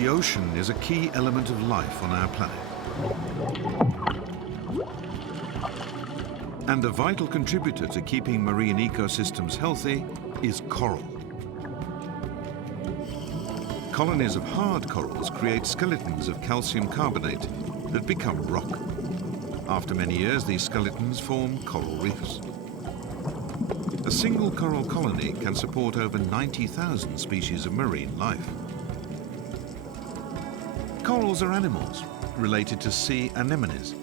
The ocean is a key element of life on our planet. And a vital contributor to keeping marine ecosystems healthy is coral. Colonies of hard corals create skeletons of calcium carbonate that become rock. After many years, these skeletons form coral reefs. A single coral colony can support over 90,000 species of marine life. Corals are animals related to sea anemones.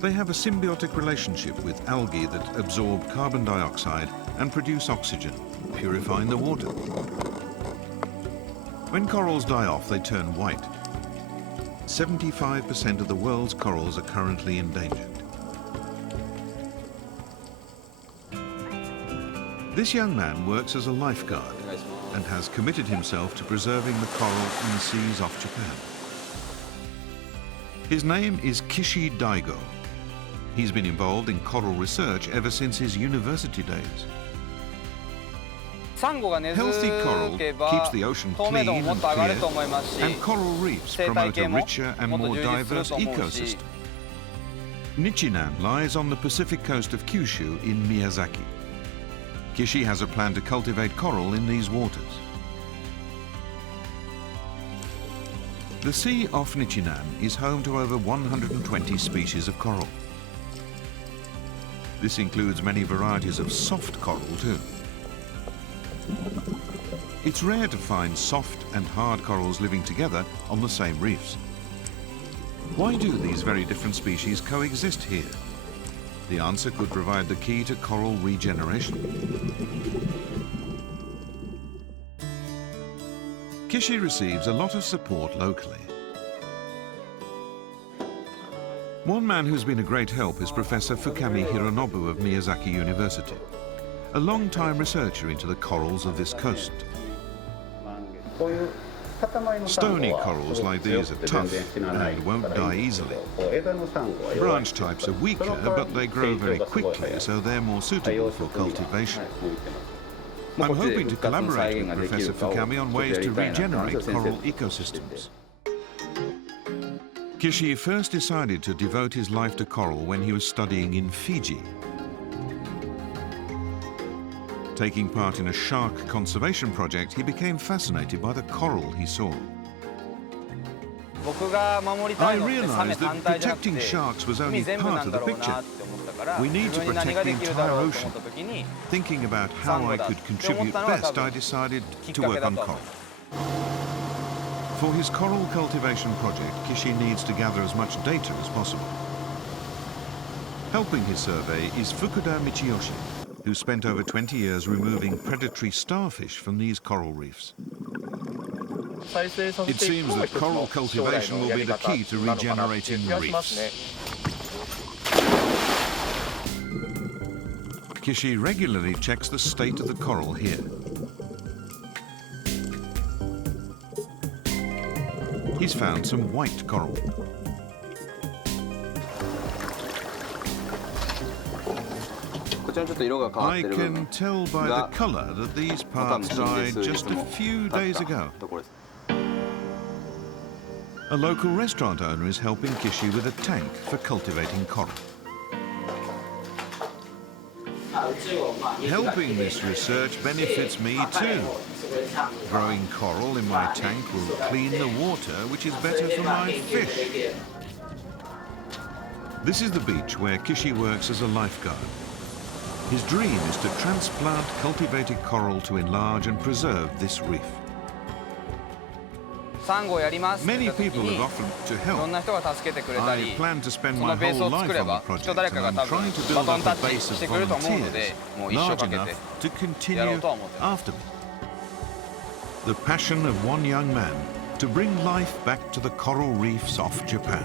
They have a symbiotic relationship with algae that absorb carbon dioxide and produce oxygen, purifying the water. When corals die off, they turn white. 75% of the world's corals are currently endangered. This young man works as a lifeguard and has committed himself to preserving the coral in the seas off Japan. His name is KISHI Daigo. He's been involved in coral research ever since his university days. Healthy coral keeps the ocean clean and clear, and coral reefs promote a richer and more diverse ecosystem. Nichinan lies on the Pacific coast of Kyushu in Miyazaki. KISHI has a plan to cultivate coral in these waters. The sea off Nichinan is home to over 120 species of coral. This includes many varieties of soft coral too. It's rare to find soft and hard corals living together on the same reefs. Why do these very different species coexist here? The answer could provide the key to coral regeneration. KISHI receives a lot of support locally. One man who's been a great help is Professor Fukami Hironobu of Miyazaki University, a long-time researcher into the corals of this coast. Stony corals like these are tough and won't die easily. Branch types are weaker, but they grow very quickly, so they're more suitable for cultivation. I'm hoping to collaborate with Professor Fukami on ways to regenerate coral ecosystems. KISHI first decided to devote his life to coral when he was studying in Fiji. Taking part in a shark conservation project, he became fascinated by the coral he saw. I realized that protecting sharks was only part of the picture. We need to protect the entire ocean. Thinking about how I could contribute best, I decided to work on coral. For his coral cultivation project, KISHI needs to gather as much data as possible. Helping his survey is Fukuda Michiyoshi, who spent over 20 years removing predatory starfish from these coral reefs. It seems that coral cultivation will be the key to regenerating reefs. KISHI regularly checks the state of the coral here. He's found some white coral. I can tell by the color that these parts died just a few days ago. A local restaurant owner is helping KISHI with a tank for cultivating coral. Helping this research benefits me too. Growing coral in my tank will clean the water, which is better for my fish. This is the beach where KISHI works as a lifeguard. His dream is to transplant cultivated coral to enlarge and preserve this reef. Many people have offered to help. I plan to spend my whole life on the project, and I'm trying to build up a base of volunteers large enough to continue after me. The passion of one young man to bring life back to the coral reefs off Japan.